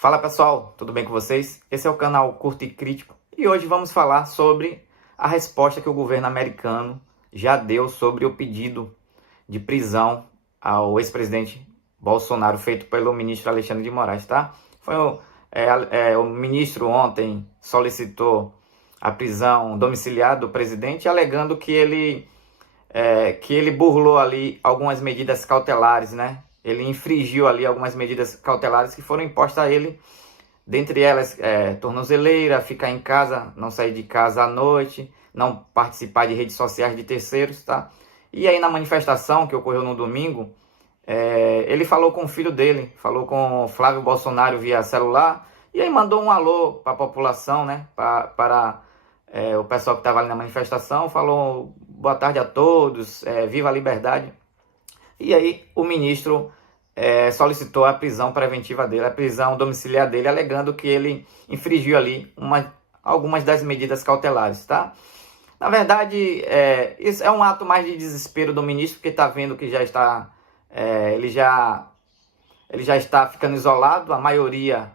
Fala pessoal, tudo bem com vocês? Esse é o canal Curto e Crítico e hoje vamos falar sobre a resposta que o governo americano já deu sobre o pedido de prisão ao ex-presidente Bolsonaro feito pelo ministro Alexandre de Moraes, tá? O ministro ontem solicitou a prisão domiciliar do presidente alegando que ele burlou ali algumas medidas cautelares, né? Ele infringiu ali algumas medidas cautelares que foram impostas a ele, dentre elas tornozeleira, ficar em casa, não sair de casa à noite, não participar de redes sociais de terceiros, tá? E aí na manifestação que ocorreu no domingo, ele falou com o filho dele, falou com o Flávio Bolsonaro via celular, e aí mandou um alô para a população, né? Para o pessoal que estava ali na manifestação, falou boa tarde a todos, viva a liberdade. E aí o ministro solicitou a prisão preventiva dele, a prisão domiciliar dele, alegando que ele infringiu ali algumas das medidas cautelares, tá? Na verdade, isso é um ato mais de desespero do ministro, porque está vendo que já está, ele já está ficando isolado. A maioria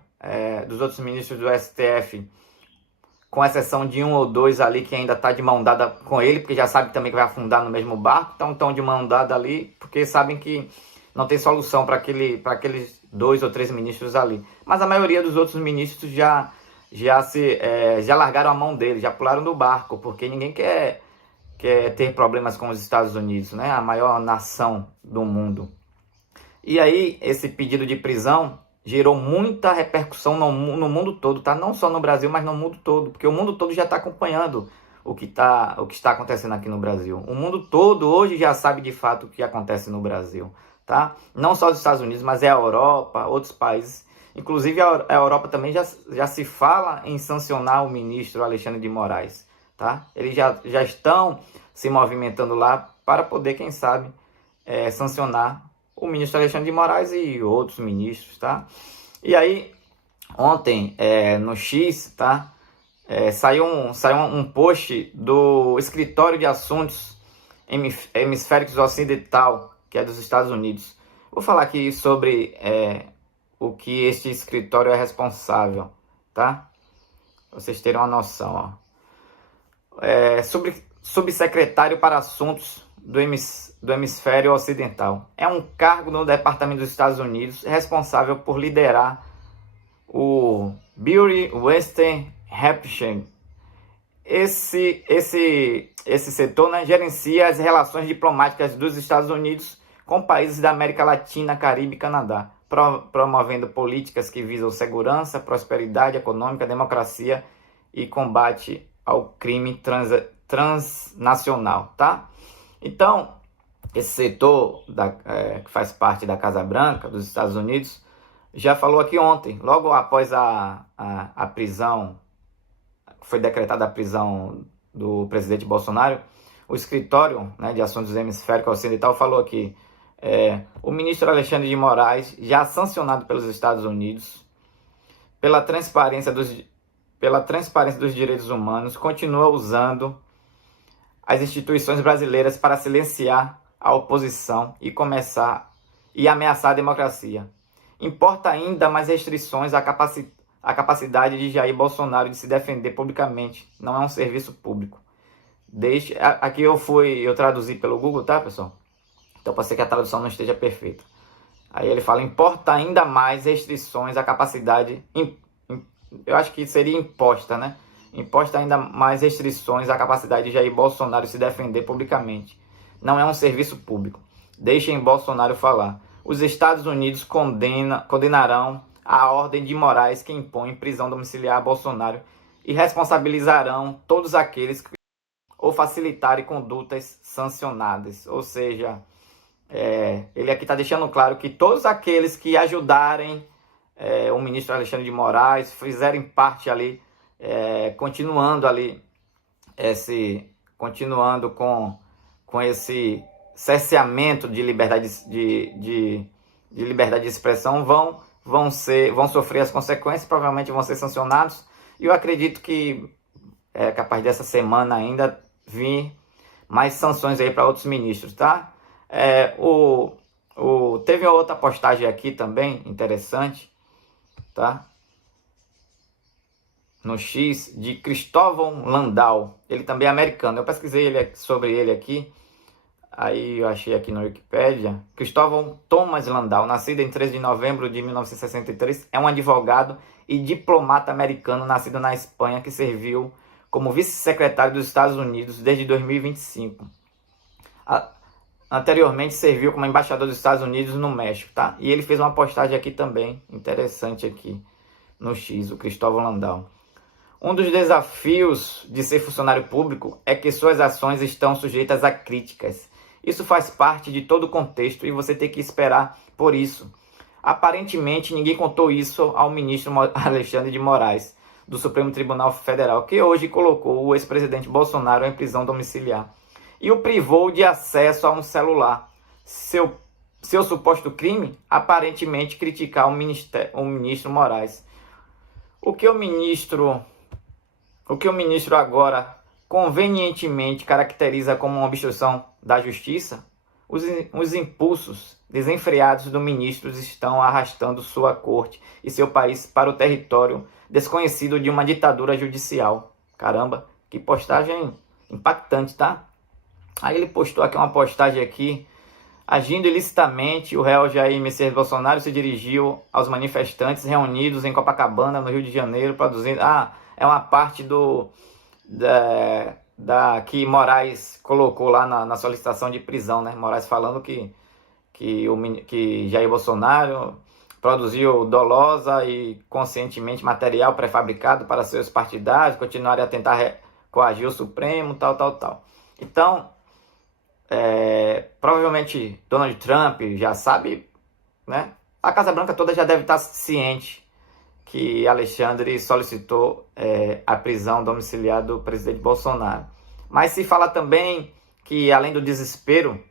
dos outros ministros do STF, com exceção de um ou dois ali que ainda está de mão dada com ele, porque já sabe também que vai afundar no mesmo barco, então estão de mão dada ali, porque sabem que não tem solução para aqueles 2 ou 3 ministros ali. Mas a maioria dos outros ministros já largaram a mão dele, já pularam do barco, porque ninguém quer ter problemas com os Estados Unidos, né? A maior nação do mundo. E aí, esse pedido de prisão gerou muita repercussão no mundo todo, tá? Não só no Brasil, mas no mundo todo, porque o mundo todo já está acompanhando o que está acontecendo aqui no Brasil. O mundo todo hoje já sabe de fato o que acontece no Brasil, tá? Não só os Estados Unidos, mas a Europa, outros países. Inclusive a Europa também já se fala em sancionar o ministro Alexandre de Moraes, tá? Eles já estão se movimentando lá para poder, quem sabe, sancionar o ministro Alexandre de Moraes e outros ministros, tá? E aí, ontem, no X, tá? Saiu um post do Escritório de Assuntos Hemisféricos Ocidental, que é dos Estados Unidos. Vou falar aqui sobre o que este escritório é responsável, tá? Pra vocês terem uma noção, ó. Subsecretário para Assuntos do Hemisfério Ocidental. É um cargo no Departamento dos Estados Unidos responsável por liderar o Bureau Western Hampshire. Esse setor, né, gerencia as relações diplomáticas dos Estados Unidos com países da América Latina, Caribe e Canadá, promovendo políticas que visam segurança, prosperidade econômica, democracia e combate ao crime transnacional, tá? Então, esse setor que faz parte da Casa Branca dos Estados Unidos já falou aqui ontem, logo após a prisão, foi decretada a prisão do presidente Bolsonaro, o escritório, né, de assuntos hemisféricos ocidental falou aqui, o ministro Alexandre de Moraes, já sancionado pelos Estados Unidos, pela transparência dos direitos humanos, continua usando as instituições brasileiras para silenciar a oposição e ameaçar a democracia. Importa ainda mais restrições à capacidade de Jair Bolsonaro de se defender publicamente. Não é um serviço público. Aqui eu traduzi pelo Google, tá, pessoal? Então pode ser que a tradução não esteja perfeita. Aí ele fala, importa ainda mais restrições à capacidade, eu acho que seria imposta, né? Imposta ainda mais restrições à capacidade de Jair Bolsonaro se defender publicamente. Não é um serviço público. Deixem Bolsonaro falar. Os Estados Unidos condenarão a ordem de Moraes que impõe prisão domiciliar a Bolsonaro e responsabilizarão todos aqueles que ou facilitarem condutas sancionadas. Ou seja, ele aqui está deixando claro que todos aqueles que ajudarem o ministro Alexandre de Moraes, fizerem parte ali, continuando com esse cerceamento de liberdade de liberdade de expressão, vão sofrer as consequências, provavelmente vão ser sancionados. E eu acredito que é capaz dessa semana ainda vir mais sanções aí para outros ministros, tá? Teve outra postagem aqui também interessante, tá? no X de Cristóvão Landau. Ele também é americano. Eu pesquisei sobre ele aqui. Aí eu achei aqui no Wikipedia. Cristóvão Thomas Landau, nascido em 13 de novembro de 1963, é um advogado e diplomata americano nascido na Espanha que serviu como vice-secretário dos Estados Unidos desde 2025. Anteriormente serviu como embaixador dos Estados Unidos no México, tá? E ele fez uma postagem aqui também, interessante aqui no X, o Cristóvão Landau. Um dos desafios de ser funcionário público é que suas ações estão sujeitas a críticas. Isso faz parte de todo o contexto e você tem que esperar por isso. Aparentemente, ninguém contou isso ao ministro Alexandre de Moraes, do Supremo Tribunal Federal, que hoje colocou o ex-presidente Bolsonaro em prisão domiciliar e o privou de acesso a um celular. Seu suposto crime, aparentemente, criticar o ministro Moraes. O que o ministro agora convenientemente caracteriza como uma obstrução da justiça, os impulsos desenfreados do ministro estão arrastando sua corte e seu país para o território desconhecido de uma ditadura judicial. Caramba, que postagem impactante, tá? Aí ele postou aqui uma postagem aqui. Agindo ilicitamente, o réu Jair Messias Bolsonaro se dirigiu aos manifestantes reunidos em Copacabana, no Rio de Janeiro, produzindo... é uma parte que Moraes colocou lá na solicitação de prisão, né? Moraes falando que Jair Bolsonaro produziu dolosa e conscientemente material pré-fabricado para seus partidários, continuarem a tentar coagir o Supremo, tal. Então, provavelmente Donald Trump já sabe, né? A Casa Branca toda já deve estar ciente que Alexandre solicitou a prisão domiciliar do presidente Bolsonaro. Mas se fala também que, além do desespero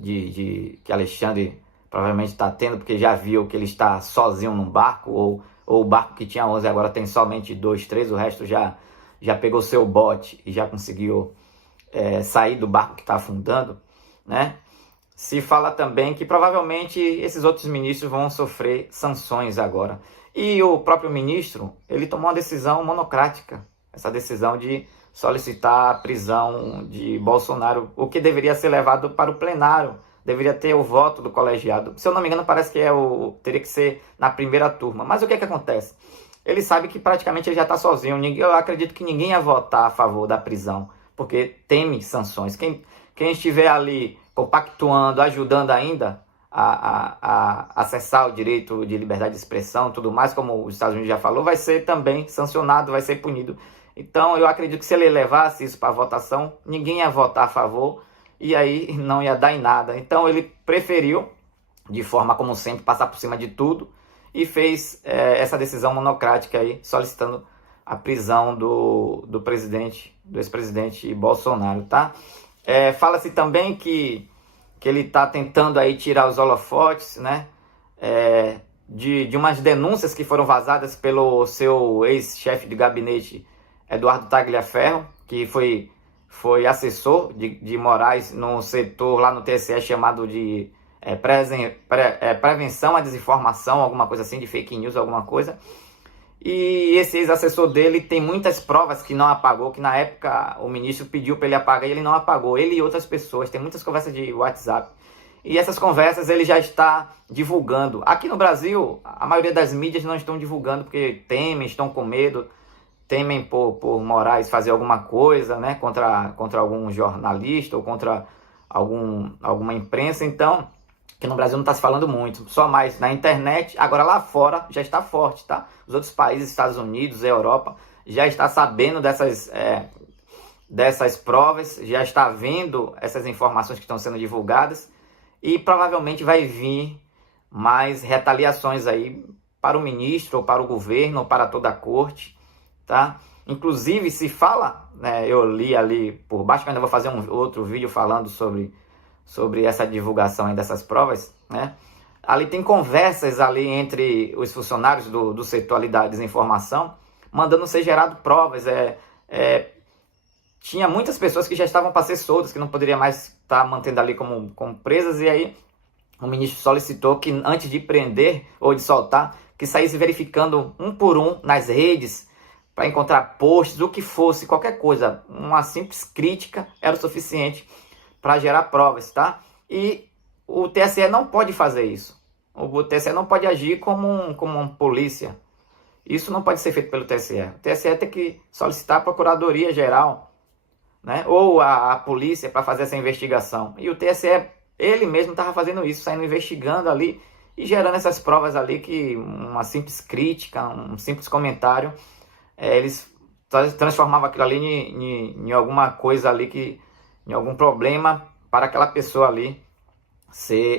que Alexandre provavelmente está tendo, porque já viu que ele está sozinho num barco, ou o barco que tinha 11 agora tem somente 2, 3, o resto já pegou seu bote e já conseguiu sair do barco que está afundando, né? Se fala também que provavelmente esses outros ministros vão sofrer sanções agora. E o próprio ministro, ele tomou uma decisão monocrática, essa decisão de solicitar a prisão de Bolsonaro, o que deveria ser levado para o plenário, deveria ter o voto do colegiado. Se eu não me engano, parece que teria que ser na primeira turma. Mas o que acontece? Ele sabe que praticamente ele já está sozinho. Eu acredito que ninguém ia votar a favor da prisão, porque teme sanções. Quem estiver ali compactuando, ajudando ainda a acessar o direito de liberdade de expressão, tudo mais, como os Estados Unidos já falou, vai ser também sancionado, vai ser punido. Então, eu acredito que se ele levasse isso para votação, ninguém ia votar a favor e aí não ia dar em nada. Então, ele preferiu, de forma como sempre, passar por cima de tudo e fez essa decisão monocrática aí, solicitando a prisão do ex-presidente Bolsonaro, tá? Fala-se também que ele está tentando aí tirar os holofotes, né? De umas denúncias que foram vazadas pelo seu ex-chefe de gabinete, Eduardo Tagliaferro, que foi assessor de Moraes no setor lá no TSE chamado de prevenção à desinformação, alguma coisa assim, de fake news, alguma coisa. E esse ex-assessor dele tem muitas provas que não apagou, que na época o ministro pediu para ele apagar e ele não apagou. Ele e outras pessoas, tem muitas conversas de WhatsApp. E essas conversas ele já está divulgando. Aqui no Brasil, a maioria das mídias não estão divulgando porque estão com medo, temem por Moraes fazer alguma coisa, né, contra algum jornalista ou contra alguma imprensa. Então, que no Brasil não está se falando muito, só mais na internet. Agora lá fora já está forte, tá? Os outros países, Estados Unidos, Europa, já está sabendo dessas provas, já está vendo essas informações que estão sendo divulgadas e provavelmente vai vir mais retaliações aí para o ministro, ou para o governo, ou para toda a corte, tá? Inclusive se fala, né, eu li ali por baixo, que ainda vou fazer um outro vídeo falando sobre essa divulgação aí dessas provas, né? Ali tem conversas ali entre os funcionários do setor ali da desinformação, mandando ser gerado provas. Tinha muitas pessoas que já estavam para ser soltas, que não poderia mais estar mantendo ali como presas, e aí o ministro solicitou que antes de prender ou de soltar, que saísse verificando um por um nas redes para encontrar posts, o que fosse, qualquer coisa, uma simples crítica era o suficiente para gerar provas, tá? E o TSE não pode fazer isso. O TSE não pode agir como uma polícia. Isso não pode ser feito pelo TSE. O TSE tem que solicitar a Procuradoria Geral, né? Ou a polícia para fazer essa investigação. E o TSE, ele mesmo estava fazendo isso, saindo investigando ali e gerando essas provas ali que uma simples crítica, um simples comentário, eles transformavam aquilo ali em alguma coisa ali, em algum problema para aquela pessoa ali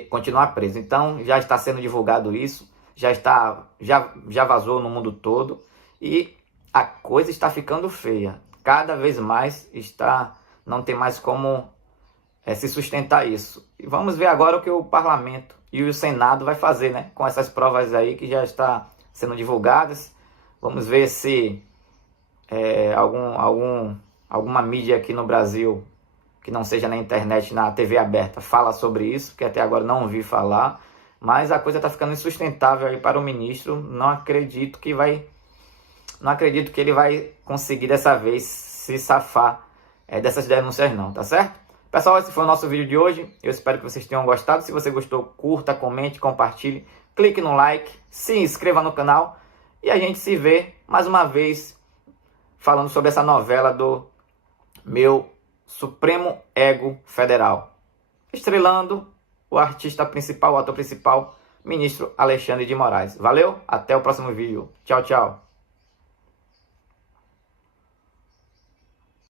continuar presa. Então já está sendo divulgado isso, já vazou no mundo todo e a coisa está ficando feia. Cada vez mais não tem mais como se sustentar isso. E vamos ver agora o que o Parlamento e o Senado vai fazer, né, com essas provas aí que já está sendo divulgadas. Vamos ver se alguma mídia aqui no Brasil, que não seja na internet, na TV aberta, fala sobre isso, que até agora não ouvi falar. Mas a coisa está ficando insustentável aí para o ministro. Não acredito que ele vai conseguir dessa vez se safar dessas denúncias não, tá certo? Pessoal, esse foi o nosso vídeo de hoje. Eu espero que vocês tenham gostado. Se você gostou, curta, comente, compartilhe, clique no like, se inscreva no canal e a gente se vê mais uma vez falando sobre essa novela do meu Supremo Ego Federal, estrelando o artista principal, o ator principal, ministro Alexandre de Moraes. Valeu, até o próximo vídeo. Tchau, tchau.